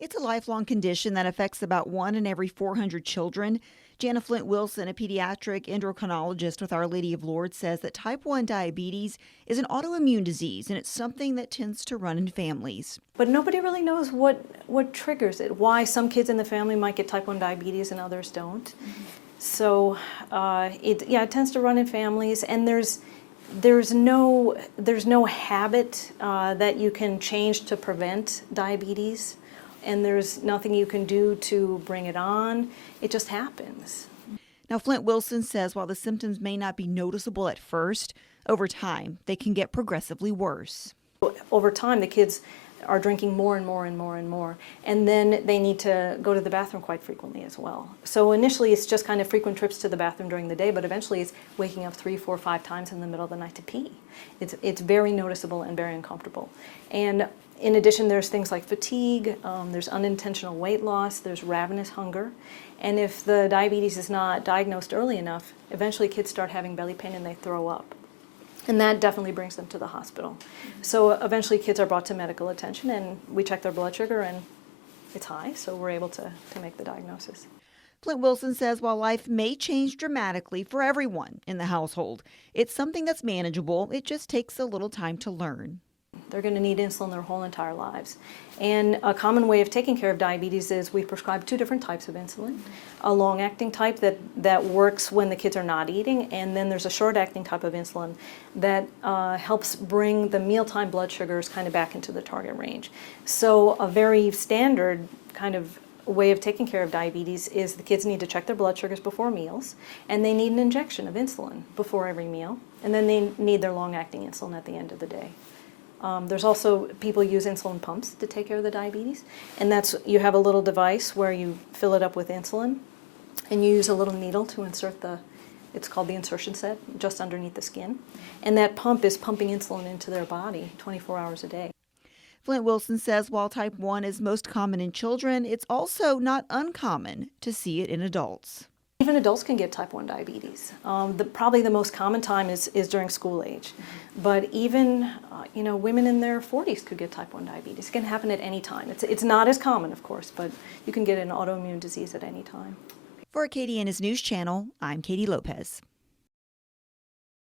It's a lifelong condition that affects about 1 in every 400 children. Janna Flint-Wilson, a pediatric endocrinologist with Our Lady of Lourdes, says that type 1 diabetes is an autoimmune disease, and it's something that tends to run in families. But nobody really knows what triggers it, why some kids in the family might get type 1 diabetes and others don't. So it tends to run in families, and there's no habit that you can change to prevent diabetes, and there's nothing you can do to bring it on. It just happens. Now, Flint-Wilson says while the symptoms may not be noticeable at first, over time they can get progressively worse. Over time, the kids are drinking more and more and more and more, and then they need to go to the bathroom quite frequently as well. So initially it's just kind of frequent trips to the bathroom during the day, but eventually it's waking up 3, 4, 5 times in the middle of the night to pee. It's very noticeable and very uncomfortable. And in addition, there's things like fatigue, there's unintentional weight loss, there's ravenous hunger, and if the diabetes is not diagnosed early enough, eventually kids start having belly pain and they throw up. And that definitely brings them to the hospital. So eventually kids are brought to medical attention, and we check their blood sugar and it's high, so we're able to make the diagnosis. Flint-Wilson says while life may change dramatically for everyone in the household, it's something that's manageable. It just takes a little time to learn. They're going to need insulin their whole entire lives. And a common way of taking care of diabetes is we prescribe 2 different types of insulin. A long-acting type that works when the kids are not eating, and then there's a short-acting type of insulin that helps bring the mealtime blood sugars kind of back into the target range. So a very standard kind of way of taking care of diabetes is the kids need to check their blood sugars before meals, and they need an injection of insulin before every meal, and then they need their long-acting insulin at the end of the day. There's also, people use insulin pumps to take care of the diabetes, and that's, you have a little device where you fill it up with insulin, and you use a little needle to insert it's called the insertion set, just underneath the skin, and that pump is pumping insulin into their body 24 hours a day. Flint-Wilson says while type 1 is most common in children, it's also not uncommon to see it in adults. Even adults can get type 1 diabetes. Probably the most common time is during school age. But even women in their 40s could get type 1 diabetes. It can happen at any time. It's not as common, of course, but you can get an autoimmune disease at any time. For Acadiana's News Channel, I'm Katie Lopez.